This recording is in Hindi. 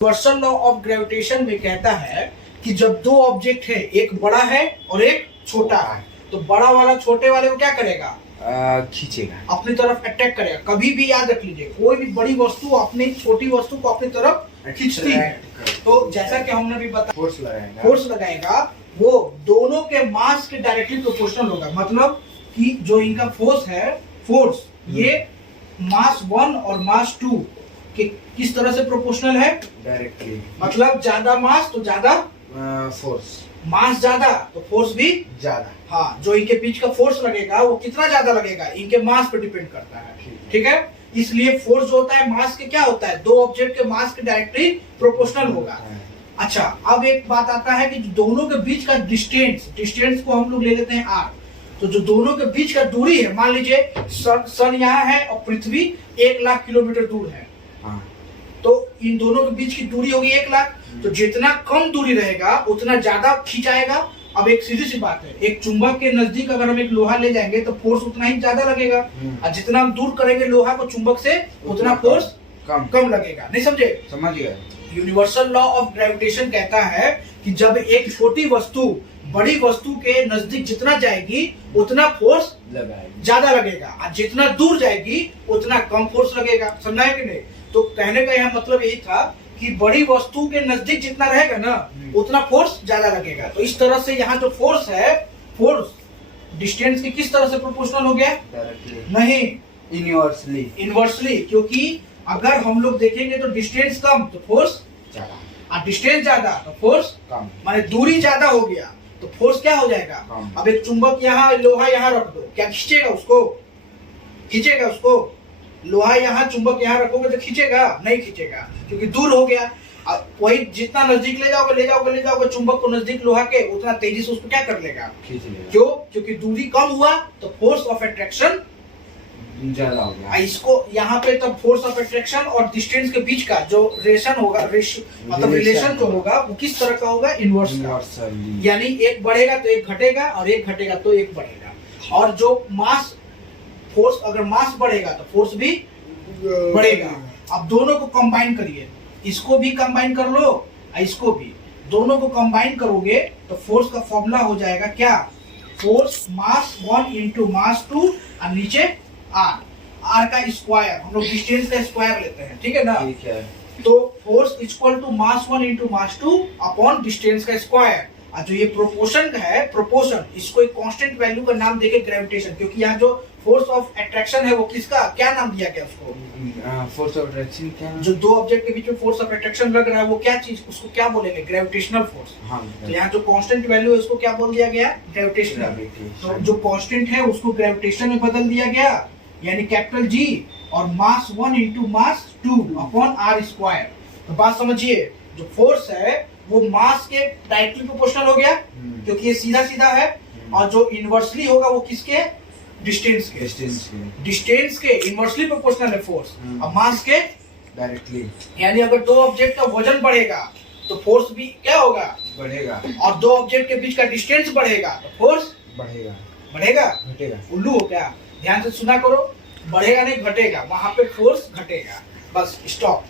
यूनिवर्सल लॉ ऑफ ग्रेविटेशन में कहता है कि जब दो ऑब्जेक्ट है, एक बड़ा है और एक छोटा है, तो बड़ा वाला छोटे वाले को क्या करेगा? खींचेगा, अपनी तरफ अटैक करेगा। कभी भी याद रख लीजिए, कोई भी बड़ी वस्तु अपनी छोटी वस्तु को अपनी तरफ खींचती है। तो जैसा कि हमने भी बताया, फोर्स लगाएगा वो दोनों के मास के डायरेक्टली प्रोपोर्शनल होगा। मतलब कि जो इनका फोर्स है, फोर्स ये मास 1 और मास 2 के किस तरह से प्रोपोर्शनल है? डायरेक्टली। मतलब ज्यादा मास तो ज्यादा फोर्स, मास ज्यादा तो फोर्स भी ज्यादा। हाँ, जो इनके बीच का फोर्स लगेगा वो कितना ज्यादा लगेगा, इनके मास पर डिपेंड करता है। ठीक है, इसलिए फोर्स जो होता है मास के क्या होता है, दो ऑब्जेक्ट के मास के डायरेक्टली प्रोपोर्शनल होगा। अच्छा, अब एक बात आता है कि दोनों के बीच का डिस्टेंस को हम लोग ले लेते हैं r। तो जो दोनों के बीच का दूरी है, मान लीजिए सन यहाँ है और पृथ्वी 1 लाख किलोमीटर दूर है। तो इन दोनों के बीच की दूरी होगी 1 लाख। तो जितना कम दूरी रहेगा उतना ज्यादा खींचाएगा। अब एक सीधी सी बात है, एक चुंबक के नजदीक अगर हम एक लोहा ले जाएंगे तो फोर्स उतना ही ज्यादा लगेगा, और जितना हम दूर करेंगे लोहा को चुंबक से उतना फोर्स कम लगेगा। नहीं समझे? समझ गए। यूनिवर्सल लॉ ऑफ ग्रेविटेशन कहता है कि जब एक छोटी वस्तु बड़ी वस्तु के नजदीक जितना जाएगी उतना फोर्स ज्यादा लगेगा, और जितना दूर जाएगी उतना कम फोर्स लगेगा। समझा है कि नहीं? तो कहने का यह मतलब यही था कि बड़ी वस्तु के नजदीक जितना रहेगा ना उतना फोर्स ज्यादा लगेगा। तो इस तरह से यहाँ जो फोर्स है, फोर्स डिस्टेंस के किस तरह से प्रोपोर्शनल हो गया? नहीं, इनवर्सली। क्योंकि अगर हम लोग देखेंगे तो डिस्टेंस कम तो फोर्स ज्यादा, और डिस्टेंस ज्यादा तो फोर्स कम, माने दूरी ज्यादा हो गया तो फोर्स क्या हो जाएगा? अब एक चुंबक यहाँ, लोहा यहाँ रख दो, क्या खींचेगा उसको? खींचेगा उसको? लोहा यहाँ, चुंबक यहाँ रखोगे तो खींचेगा? नहीं खींचेगा, क्योंकि दूर हो गया। वही जितना नजदीक ले जाओगे चुंबक को नजदीक लोहा के, उतना तेजी से उसको क्या कर लेगा? खींच लेगा। क्यों? क्योंकि दूरी कम हुआ तो फोर्स ऑफ अट्रैक्शन ज्यादा हो गया। इसको यहाँ पे तब फोर्स ऑफ अट्रैक्शन और डिस्टेंस के बीच का जो रिलेशन होगा, मतलब रिलेशन जो होगा वो किस तरह का होगा? इनवर्स। यानी एक बढ़ेगा तो एक घटेगा, और एक घटेगा तो एक बढ़ेगा। और जो मास फोर्स, अगर मास बढ़ेगा तो फोर्स भी बढ़ेगा। अब दोनों को कंबाइन करिए, इसको भी कंबाइन कर लो, इसको भी, दोनों को कंबाइन करोगे तो फोर्स का फॉर्मूला हो जाएगा क्या? फोर्स मास 1 इंटू मास 2 और नीचे आर का स्क्वायर। हम लोग डिस्टेंस का स्क्वायर लेते हैं, ठीक है ना? ठीक है। तो force equal to mass 1 into mass 2 upon distance का स्क्वायर। और जो ये प्रोपोर्शन है, प्रोपोर्शन, इसको एक कांस्टेंट वैल्यू का नाम देके ग्रेविटेशन, क्योंकि यहाँ जो फोर्स ऑफ अट्रैक्शन है वो किसका, क्या नाम दिया गया उसको? Force of attraction. क्या जो दो ऑब्जेक्ट के बीच में फोर्स ऑफ अट्रैक्शन लग रहा है वो क्या चीज, उसको क्या बोलेंगे? Gravitational force. तो यहाँ जो कांस्टेंट वैल्यू है उसको क्या बोल दिया गया? ग्रेविटेशनल। तो जो कांस्टेंट है उसको ग्रेविटेशन में बदल दिया गया, यानी कैपिटल G, और mass 1 into mass 2 upon R square. तो बात समझिए, जो फोर्स है वो मास के डायरेक्टली प्रोपोर्शनल हो गया, क्योंकि ये सीधा सीधा है, और जो इनवर्सली होगा वो किसके? डिस्टेंस के इनवर्सली प्रोपोर्शनल है फोर्स, और मास के डायरेक्टली। यानी अगर दो ऑब्जेक्ट का वजन बढ़ेगा तो फोर्स भी क्या होगा? बढ़ेगा। और दो ऑब्जेक्ट के बीच का डिस्टेंस बढ़ेगा तो फोर्स बढ़ेगा घटेगा? उल्लू हो क्या? ध्यान से सुना करो, बढ़ेगा नहीं घटेगा, वहां पे फोर्स घटेगा। Bus stop.